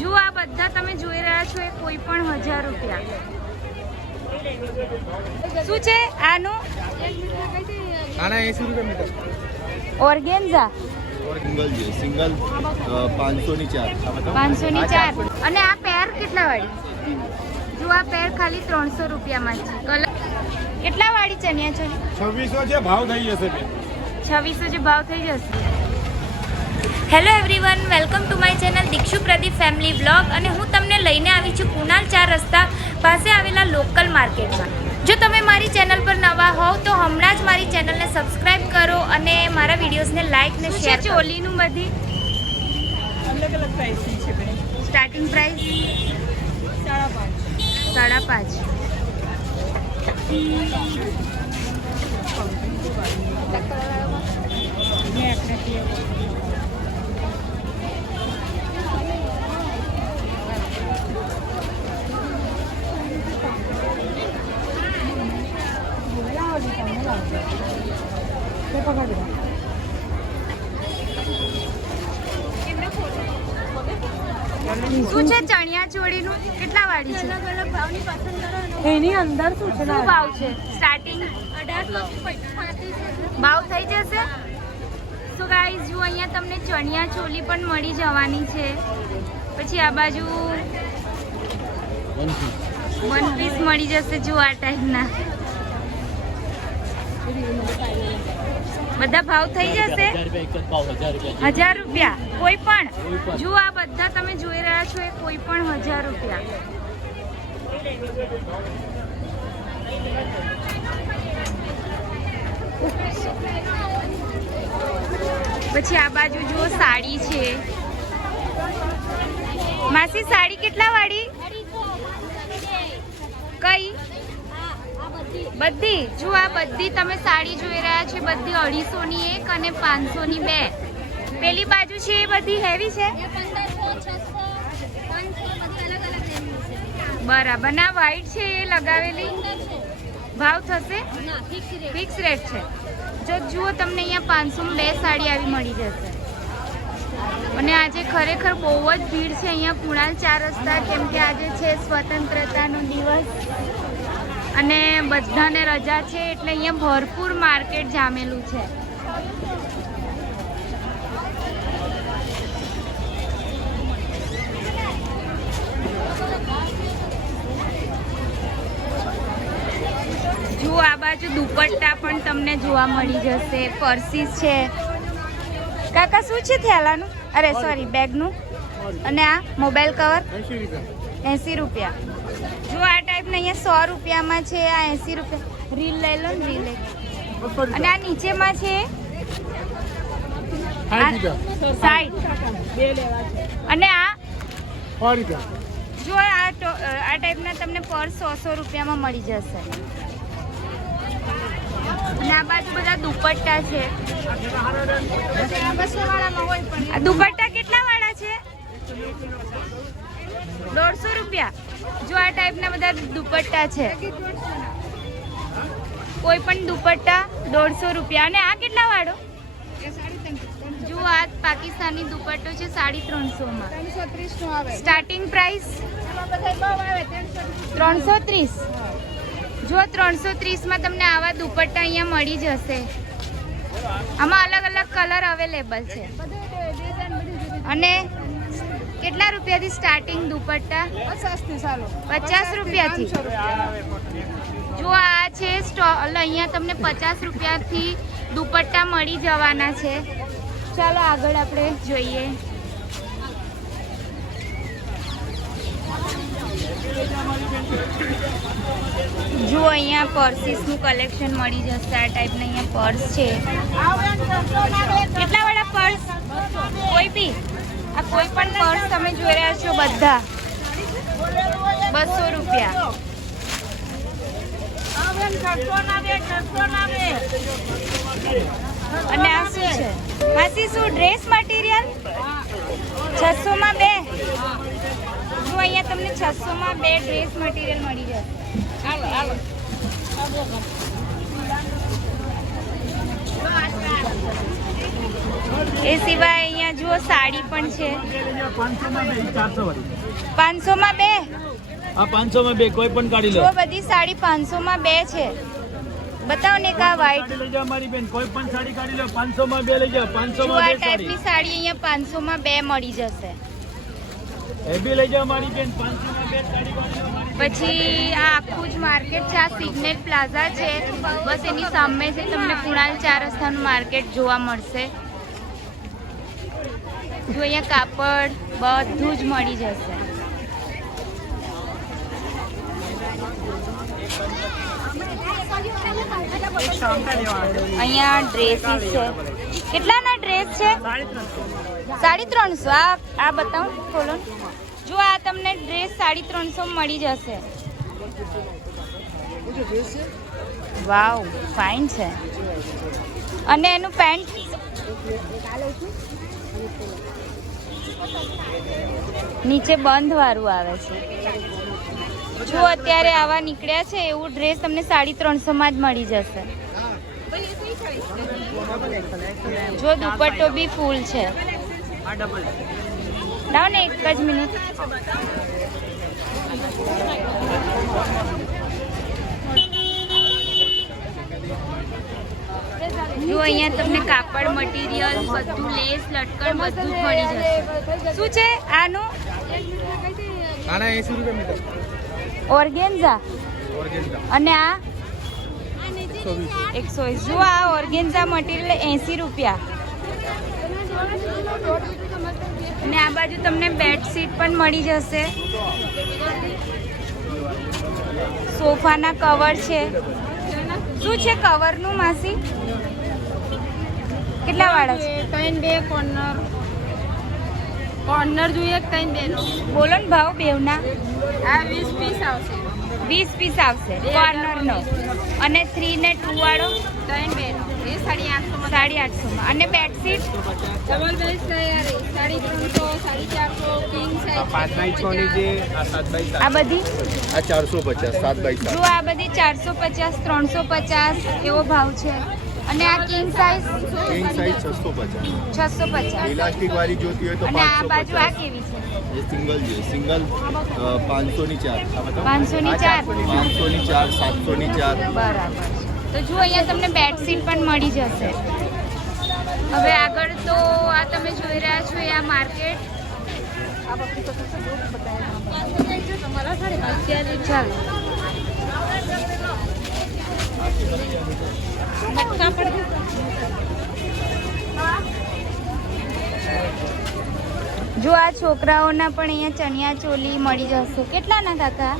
જો આ બધા તમે જોઈ રહ્યા છો એ કોઈ પણ હજાર રૂપિયા. શું છે? આનું? ઓર્ગેન્ઝા? સિંગલ ચાર. અને આ પેર કેટલા વાળી જો આ પેર ખાલી ત્રણસો રૂપિયામાં છે. કલર કેટલા વાળી ચણિયા ચોળી છવ્વીસો જે ભાવ થઈ જશે. Hello everyone welcome to my channel Dikshu Pradeep family blog અને હું તમને લઈને આવી છું કુનાલ ચાર રસ્તા પાસે આવેલા લોકલ માર્કેટમાં જો તમે મારી ચેનલ પર નવા હોવ તો હમણાં જ મારી ચેનલને સબસ્ક્રાઇબ કરો અને મારા વિડીયોઝને લાઇક ને શેર ચોલીનું બધી? અલગ અલગ પ્રાઇસની છે બેન. સ્ટાર્ટિંગ પ્રાઇસ સાડા પાંચ. સાડા પાંચ. શું છે ચણિયા ચોળીનું કેટલા વાળી છે? એની અંદર શું છે શું ભાવ છે? સ્ટાર્ટિંગ ભાવ થઈ જશે? સો ગાઈઝ જો અહીંયા તમને ચણિયા ચોલી પણ મળી જવાની છે પછી આ બાજુ વન પીસ મળી જશે જો આ ટાઈપના બધા ભાવ થઈ જશે? હજાર રૂપિયા કોઈ પણ? જો આ બધા તમે જોઈ રહ્યા છો એ કોઈ પણ હજાર રૂપિયા. પછી આ બાજુ જુઓ સાડી છે. માસી સાડી કેટલા વાળી? કઈ? બધી, જો આ બધી તમે સાડી જોઈ રહ્યા છો, બધી અઢીસો ની એક અને પાંચસો ની બે. પેલી બાજુ છે એ બધી હેવી છે? બરાબર. ના વ્હાઈટ છે એ લગાવેલી. ભાવ થશે? ફિક્સ રેટ છે. જો જુઓ તમને અહીંયા પાંચસો બે સાડી આવી મળી જશે. અને આજે ખરેખર બહુ જ ભીડ છે અહીંયા કુણાલ ચાર રસ્તા, કેમ કે આજે છે સ્વતંત્રતાનો દિવસ. અને બધાને રજા છે એટલે અહીંયા ભરપૂર માર્કેટ જામેલું છે. જુઓ આ બાજુ દુપટ્ટા પણ તમને જોવા મળી જશે. પર્સીસ છે. કાકા શું છે થેલાનું? અરે સોરી બેગનું. અને આ મોબાઈલ કવર? એસી રૂપિયા. ટાઈપના અહીંયા સો રૂપિયામાં છે આ એંસી રૂપિયા. રીલ લઈ લો ને રીલ લઈ અને આ નીચેમાં છે? સાઠ રૂપિયા સાઈડ. બે લેવા છે. અને આ? જો આ ટો- આ ટાઈપના તમને પર સો સો રૂપિયામાં મળી જશે. અને આ બાજુ બધા દુપટ્ટા છે. આ દુપટ્ટા કેટલા વાળા છે? દોઢસો રૂપિયા. જો આ ટાઈપના બધા દુપટ્ટા છે. કોઈ પણ દુપટ્ટા દોઢસો રૂપિયા. અને આ કેટલા વાળો? જો આ પાકિસ્તાની દુપટ્ટો છે સાડી ત્રણસોમાં. સ્ટાર્ટિંગ પ્રાઇસ ત્રણસો ત્રીસ જો ત્રણસો ત્રીસમાં તમને આવા દુપટ્ટા અહીંયા મળી જશે. આમાં અલગ અલગ કલર અવેલેબલ છે. અને કેટલા રૂપિયાથી સ્ટાર્ટિંગ દુપટ્ટા? પચાસથી ચાલો પચાસ રૂપિયાથી જો આ છે સ્ટોલ અહીંયા તમને પચાસ રૂપિયાથી દુપટ્ટા મળી જવાના છે. ચાલો આગળ આપણે જોઈએ. જો અહીંયા પર્સીસનું કલેક્શન મળી જશે આ ટાઈપના અહીંયા પર્સ છે. કેટલા વાળા પર્સ? કોઈ બી? આ કોઈ પણ પર્સ તમે જોઈ રહ્યા છો બધા. બસો રૂપિયા. અને આ શું છે? માસી, શું ડ્રેસ મટીરિયલ છસો માં બે? જો અહીંયા તમને છસો માં બે ડ્રેસ મટીરિયલ મળી જશે. એ સિવાય અહીંયા જુઓ સાડી પણ છે. બે પાંચસોમાં બે? આ પાંચસોમાં બે કોઈ પણ કાઢી લો. બધી સાડી પાંચસોમાં બે છે. બતાવો ને કા વ્હાઈટ લઈ જાઓ મારી બેન કોઈ પણ સાડી કાઢી લો પાંચસોમાં બે લઈ જાઓ પાંચસો આ બે ટાઈપની સાડી. અહીંયા અહીંયા પાંચસોમાં બે મળી જશે. એ બી લઈ જાઓ મારી બેન પાંચસોમાં બે સાડી કાઢી લો પછી આ આખું જ માર્કેટ છે. આ સિગ્નેટ પ્લાઝા છે. બસ એની સામે છે. તમને કુણાલ ચાર રસ્તાનું માર્કેટ જોવા મળશે. જો અહીંયા કાપડ બધું જ મળી જશે. અહીંયા ડ્રેસીસ છે. કેટલાના ડ્રેસ છે? સાડી ત્રણસો. આ આ બતાવું, ખોલો. જો આ તમને ડ્રેસ સાડી ત્રણસો મળી જશે. વાવ ફાઇન છે. અને એનું પેન્ટ નીચે બંધ વાળું આવે છે. જો અત્યારે આવા નીકળ્યા છે, એવું ડ્રેસ તમને સાડી ત્રણસોમાં જ મળી જશે. જો દુપટ્ટો બી ફૂલ છે. લાવો ને એક જ મિનિટ જો અહીંયા તમને કાપડ મટીરિયલ બધું લેસ લટકણ બધું જ મળી જશે. શું છે આનું? આના 80 રૂપિયા મીટર. ઓર્ગેન્ઝા. ઓર્ગેન્ઝા. અને આ? એકસો. જો આ ઓર્ગેન્ઝા મટીરિયલ એંસી રૂપિયા. અને આ બાજુ તમને બેડશીટ પણ મળી જશે. સોફાના કવર છે. શું છે કવરનું માસી? કેટલા વાળા છે? ત્રણ બે કોર્નર કોર્નર જોઈએ ત્રણ બે નો? બોલો ને ભાવ બેવના. આ વીસ પીસ આવશે. વીસ પીસ આવશે. કોર્નરનો અને થ્રી ને ટુ વાળો? ત્રણ બે નો. એ સાડી આઠસો સાડી આઠસોમાં. અને બેડશીટ? ડબલ બેસ સાડી ત્રણસો સાડી ચારસો કિંગ સાઈઝ પાંચ બાય છ ની જે આ સાત બાય આ બધી? આ ચારસો પચાસ સાત બાય જો આ બધી ચારસો પચાસ ત્રણસો પચાસ એવો ભાવ છે. અને આ કિંગ સાઈઝ કિંગ સાઈઝ છસો પચાસ. છસો પચાસ. ઇલાસ્ટિક વાળી જોતી હોય તો અને આ બાજુ આ કેવી છે? એ સિંગલ છે સિંગલ પાંચસો ની ચાર. પાંચસો ની ચાર? પાંચસો ની ચાર સાતસો ની ચાર. બરાબર. તો જુઓ, અહીંયા તમને બેડશીટ પણ મળી જશે. હવે આગળ તો આ તમે જોઈ રહ્યા છો આ માર્કેટ જો આ છોકરાઓના પણ અહીંયા ચણિયા ચોલી મળી જશે. કેટલાના કાકા?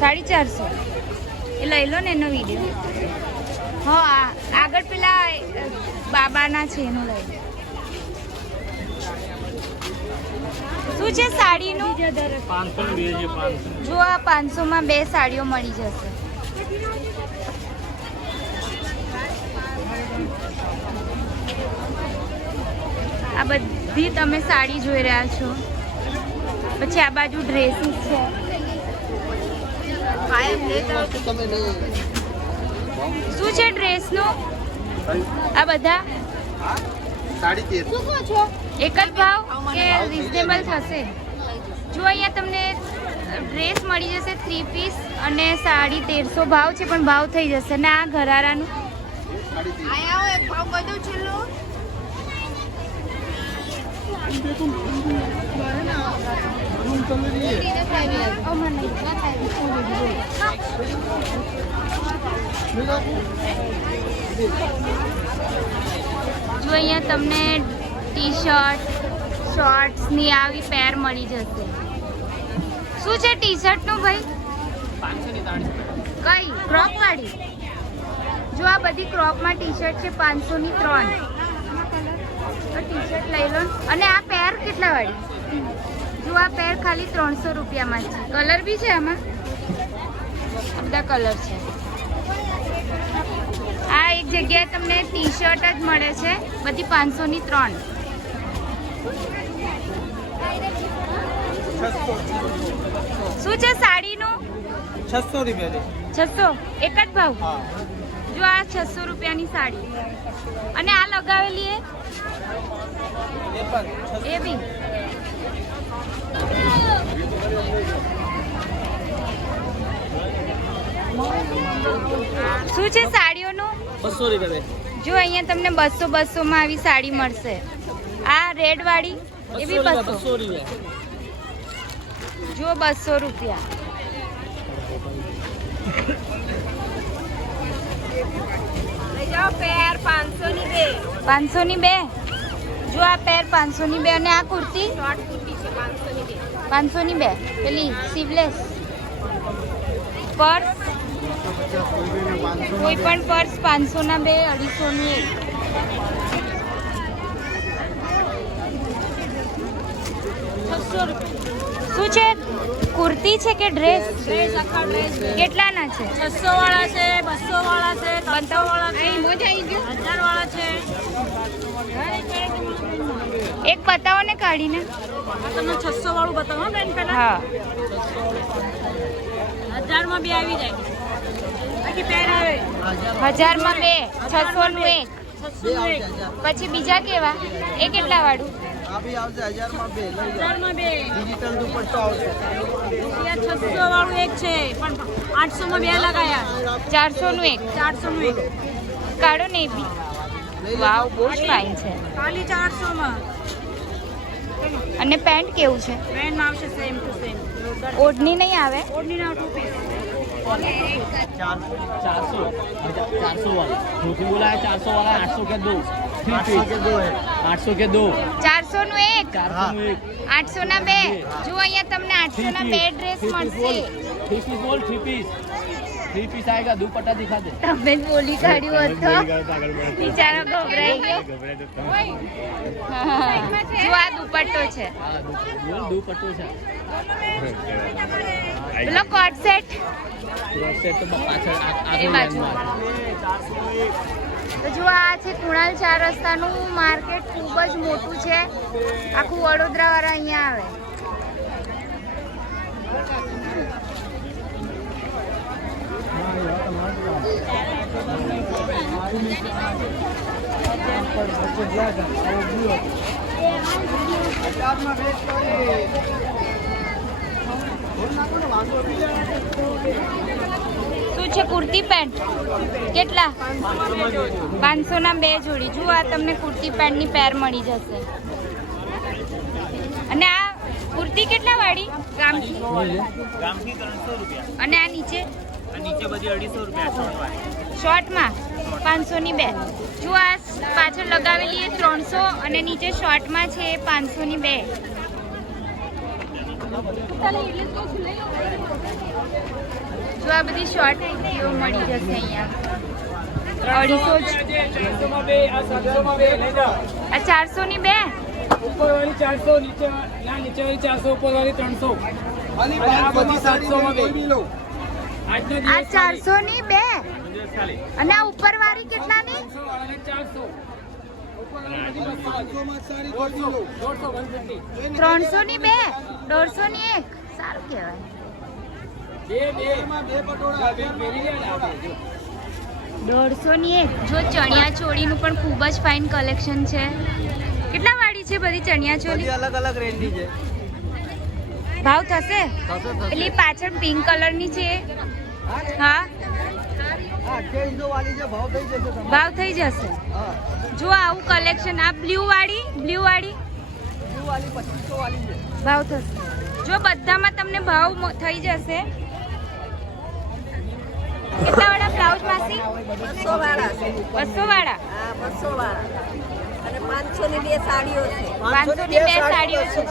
સાડી ચારસો. એ લઈ લો ને એનો વીડિયો હા આગળ પેલા બાબાના છે એનું લઈ શું છે સાડીનું? જો આ પાંચસોમાં બે સાડીઓ મળી જશે. આ બધી તમે સાડી જોઈ રહ્યા છો. પછી આ બાજુ ડ્રેસીસ છે. શું છે ડ્રેસનું આ બધા? એક જ ભાવ કે રિઝનેબલ થશે? જો અહીંયા તમને ડ્રેસ મળી જશે થ્રી પીસ અને સાડી તેરસો ભાવ છે, પણ ભાવ થઈ જશે. ને આ ઘરારાનું? એક ભાવ દઉં છેલ્લો. જો અહીંયા તમને ટી શર્ટ શોર્ટ્સની આવી પેર મળી જશે. શું છે ટી શર્ટનું ભાઈ? કઈ? ક્રોપ વાળી જો આ બધી ક્રોપમાં ટી શર્ટ છે પાંચસો ની ત્રણ. ટી શર્ટ લઈ લો. અને આ પેર કેટલા વાળી જો આ પેર ખાલી ત્રણસો રૂપિયામાં છે. કલર બી છે આમાં? આ બધા કલર છે. આ એક જગ્યાએ તમને ટી શર્ટ જ મળે છે. બધી પાંચસો ની ત્રણ. શું છે સાડીનું? છસો રૂપિયા છસો? એક જ ભાવ? જો આ છસો રૂપિયાની સાડી. અને આ લગાવેલી એ બી. શું છે સાડીઓનું? બસો રૂપિયા જો અહીંયા તમને બસો બસો માં આવી સાડી મળશે. આ રેડ વાળી એ બી બસો. જો બસો રૂપિયા. પેર પાંચસો બે. પાંચસો ની બે? જો આ પેર પાંચસો ની બે અને આ કુર્તી શોર્ટ કુર્તી છે પાંચસો ની બે. પેલી સીવલેસ પર્સ? કોઈ પણ પર્સ પાંચસો ના બે અઢીસો ની એક. શું છે? કુર્તી છે કે ડ્રેસ કેટલાના છે? છસો વાળા છે બસો વાળા છે ત્રણસો વાળા છે હજાર વાળા છે. એક બતાવો ને કાઢીને. તમે છસો વાળું બતાવો બેન પેલા હા. હજારમાં બે આવી જાય. બાકી પેર આવે. હજારમાં બે છસો નું એક. પછી બીજા કેવા? એ કેટલા વાળું? આ બી આવશે હજારમાં બે. લઈ જાઓ. હજારમાં બે. ડિજિટલ દુપટ્ટો આવશે. ત્યાં છસો વાળું એક છે પણ આઠસો બે લગાયા. ચારસો નું એક. ચારસો નું એક. કાઢો ને એ બી. વાવ બહુ ફાઇન છે. ખાલી ચારસો માં અને પેન્ટ કેવું છે? પેન્ટ આવશે સેમ ટુ સેમ ઓઢની નહીં આવે? ઓઢની ના ટુ પીસ ચારસો. ચારસો ચારસો વાળા આઠસો કે દો. આઠસો કે દો ચારસો એક? આઠસો બે. જો અહીંયા તમને આઠસો બે ડ્રેસ મળશે. थ्री पीस आएगा दुपट्टा दिखा दे। तब बोली खड़ी हो तो बेचारा घबराई જો આ દુપટ્ટો છે. બોલ દુપટ્ટો છે. પેલો કોટ સેટ કોટ સેટ તો પાછળ આગળ લાઈનમાં જો આ છે કુણાલ ચાર રસ્તાનું માર્કેટ ખૂબ જ મોટું છે. આખું વડોદરાવાળા અહીંયા આવે. શું છે કુર્તી પેન્ટ? કેટલા? પાંચસો ના બે જોડી. જુઓ આ તમને કુર્તી પેન્ટની પેર મળી જશે. અને આ કુર્તી કેટલા વાળી? ગામથી અને આ નીચે? નીચે બધી અઢીસો રૂપિયા શોર્ટમાં પાંચસો ની બે. જો આ પાછળ લગાવેલી એ ત્રણસો અને નીચે શોર્ટમાં છે એ પાંચસો ની બે. જો આ બધી શોર્ટ કુર્તીઓ મળી જશે અહીંયા. અઢીસો આ ચારસો ની બે? ઉપરવાળી ચારસો નીચે ના નીચેવાળી ચારસો ઉપરવાળી ત્રણસો. અને આ બધી સાતસો માં બી આ ચારસો ની બે. અને આ ઉપર વાળી કેટલાની? ત્રણસો વાળાને ચારસો. ઉપરવાળી બધી બસો. પાંચસોમાં સાડી કોઈ બી લો દોઢસો વન ફિફ્ટી ત્રણસો ની બે દોઢસો ની એક સારું કહેવાય ને. દોઢસો ની એક. જો ચણિયા ચોળીનું પણ ખૂબ જ ફાઇન કલેક્શન છે. કેટલા વાળી છે બધી ચણિયા ચોળી? અલગ અલગ રેન્જની છે. ભાવ થશે? પેલી પાછળ પિંક કલરની છે. હા? ભાવ થઈ જશે. જો આવું કલેક્શન આ બ્લુ વાળી બ્લુ વાળી ભાવ થશે. જો બધામાં તમને ભાવ થઈ જશે. કેટલા વાળા બ્લાઉઝ માસી? બસો વાળા બસો વાળા હા બસો વાળા અને પાંચસો ની બે સાડીઓ છે. પાંચસો ની બે સાડીઓ છે.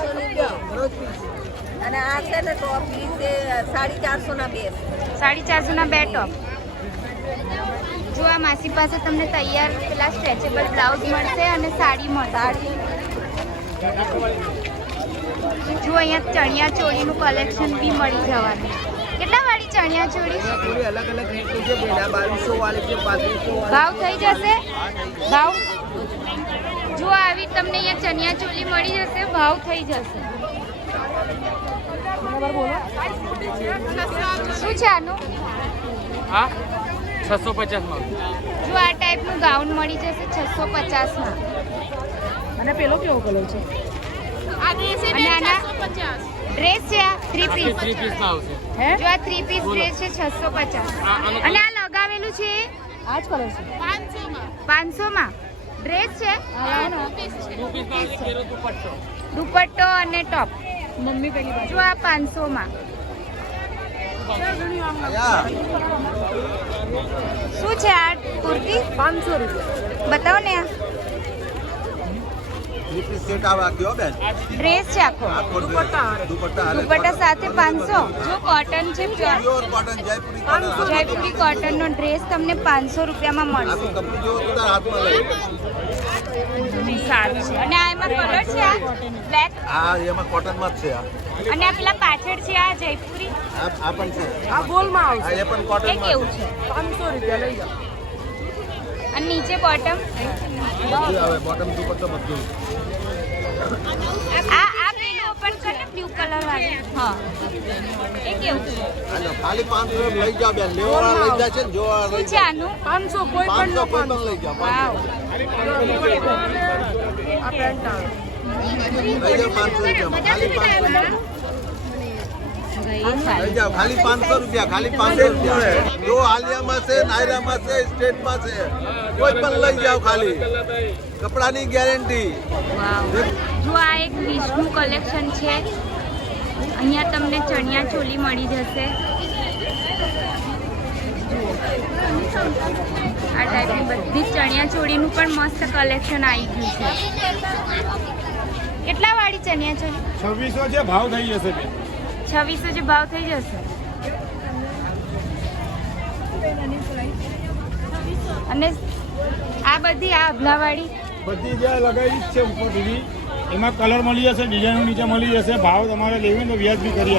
અને આ છે ને તો ફી છે સાડી ચારસો ના બે. સાડી ચારસો ના બે ટોપ જો આ માસી પાસે તમને તૈયાર પેલા સ્ટ્રેચેબલ બ્લાઉઝ મળશે અને સાડી મળશે. જો અહીંયા ચણિયા ચોળીનું કલેક્શન બી મળી જવાનું. કેટલા વાળી ચણિયા ચોળી? અલગ અલગ રેન્જની છે બેના બાવીસો વાળી છે ભાવ થઈ જશે? ભાવ? જો આવી તમને અહીંયા ચણિયા ચોલી મળી જશે ભાવ થઈ જશે. શું છે આનું? હા? છસો પચાસમાં જો આ ટાઈપનું ગાઉન મળી જશે છસો પચાસમાં અને પેલો કેવો કલર છે? આ ડ્રેસ છે આ થ્રી પીસ પીસ પીસમાં આવશે. હે? જો આ થ્રી પીસ ડ્રેસ છે છસો પચાસ આ- આનો અને આ લગાવેલું છે આ જ કલર છે. પાંચસોમાં. ડ્રેસ છે? આ ને ટુ પીસમાં આવશે. કેરો દુપટ્ટો. દુપટ્ટો અને ટોપ મમ્મી પેલી બાજુ. જો આ પાંચસોમાં. શું છે આ કુર્તી? પાંચસો રૂપિયા. બતાવો ને ડ્રેસ છે આખો. દુપટ્ટા. સાથે પાંચસો. જો કોટન છે pure pure cotton Jaipuri cotton નો કોટનનો ડ્રેસ તમને પાંચસો રૂપિયામાં મળશે. સારું છે. અને આ એમાં કલર છે આ? બ્લેક આ એમાં કોટનમાં જ છે આ. અને આ પેલા પાછળ છે આ જયપુરી? આ આ પણ છે. આ ગોલમાં આ આવશે એ પણ એ કોટનમાં કેવું છે. છે? પાંચસો રૂપિયા લઈ જાઓ. અને નીચે બોટમ આવે બોટમ દુપટ્ટો બધું. આ આ પેલું ઓપન કર ને બ્લુ કલર વાળું હા એ કેવું છે હાલો ખાલી પાંચસો લઈ જાઓ બેન. લેવાવાળા લઈ જાય છે ને જોવાવાળા શું લઈ છે આનું પાંચસો કોઈ પણ પાંચસો નો કોઈ પણ લઈ જાઓ વાવ. આ પેન્ટ આવે લઈ જાઓ પાંચસો રૂપિયામાં. ખાલી પાંચસો લઈ જાઓ ખાલી પાંચસો રૂપિયા ખાલી પાંચસો રૂપિયા. જો આલિયામાં છે નાયરામાં છે સ્ટેટમાં છે કોઈ પણ લઈ જાઓ ખાલી. કપડાની ગેરંટી. વાવ. જો આ એક વિષ્ણુ કલેક્શન છે અહીંયા તમને ચણિયા ચોલી મળી જશે. આ ટાઈપની બધી ચણિયા ચોળીનું પણ મસ્ત કલેક્શન આવી ગયું છે. કેટલા વાળી ચણિયા ચોળી? છવ્વીસો જે ભાવ થઈ જશે છવ્વીસો જે ભાવ થઈ જશે? અને આ બધી આ અભલાવાળી બધી જે લગાવી છે ઉપર એમાં કલર મળી જશે ડિઝાઇન નીચે મળી જશે ભાવ તમારે લેવી તો કરી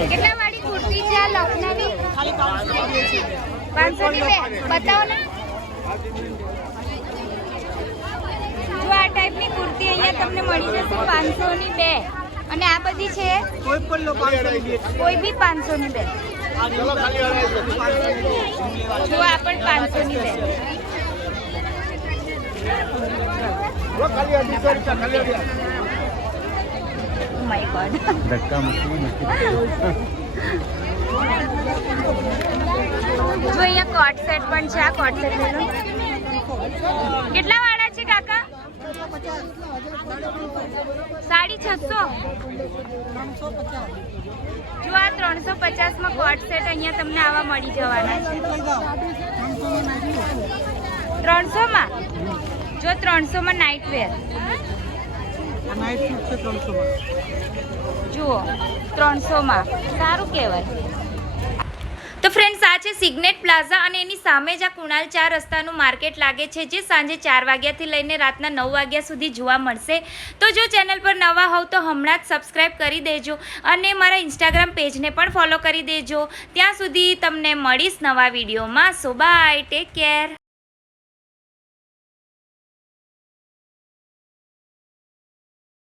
ની બે. બતાવો ને. જો આ ટાઈપની કુર્તી અહીંયા તમને મળી જશે પાંચસો ની બે. અને આ બધી છે? કોઈ બી પાંચસો ની બે. જો આ પણ પાંચસો ની બે. Oh my God. જો અહીંયા કોટ સેટ પણ છે, આ કોટ સેટ લઈ કેટલા વાળા છે કાકા? સાડી છસો. જો આ ત્રણસો પચાસમાં કોટ સેટ અહીંયા તમને આવા મળી જવાના છે. ત્રણસોમાં? જો ત્રણસોમાં નાઇટ વેર જુઓ ત્રણસોમાં સારું કહેવાય તો ફ્રેન્ડ્સ આ છે સિગ્નેટ પ્લાઝા અને એની સામે જ આ કુણાલ ચાર રસ્તાનું માર્કેટ લાગે છે, જે સાંજે ચાર વાગ્યાથી લઈને રાતના નવ વાગ્યા સુધી જોવા મળશે. તો જો ચેનલ પર નવા હોવ તો હમણાં જ સબસ્ક્રાઈબ કરી દેજો અને મારા ઇન્સ્ટાગ્રામ પેજને પણ ફોલો કરી દેજો. ત્યાં સુધી તમને મળીશ નવા વિડીયોમાં. So bye take care